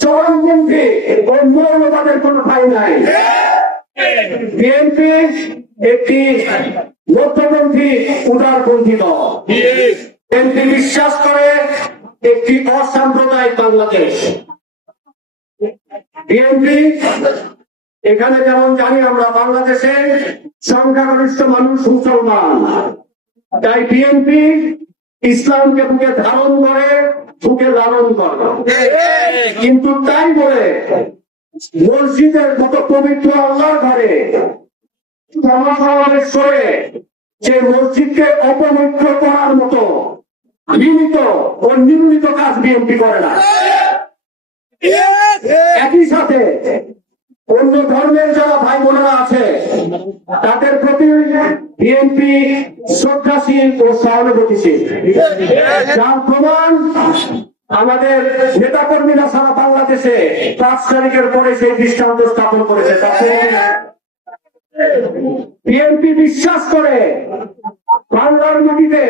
চরমপন্থী ও মৌলবাদের কোনো ঠাই নাই বিএনপি একটি মধ্যপন্থী উদারপন্থী দল বিএনপি বিশ্বাস করে একটি অসাম্প্রদায়িক বাংলাদেশ বিএনপি এখানে যেমন জানি আমরা বাংলাদেশের সংখ্যাগরিষ্ঠ মানুষ মুসলমান তাই বিএনপি ইসলামকে বুকে ধারণ করে বুকে লালন করে কিন্তু তাই বলে, মসজিদের মতো পবিত্র আল্লাহর ঘরে সমাবেশ করে যে মসজিদকে অপবিত্র করার মতো নিমিত ও নির্মিত কাজ বিএনপি করে না। একই সাথে অন্য ধর্মের যারা ভাই বোনেরা আছে, তাদের প্রতি বিএনপি শ্রদ্ধাশীল ও সহানুভূতিশীল। যার প্রমাণ আমাদের নেতা কর্মীরা সারা বাংলাদেশে পাঁচ তারিখের পরে সেই দৃষ্টান্ত স্থাপন করেছে তাতে বিএনপি বিশ্বাস করে বাংলার মাটিতে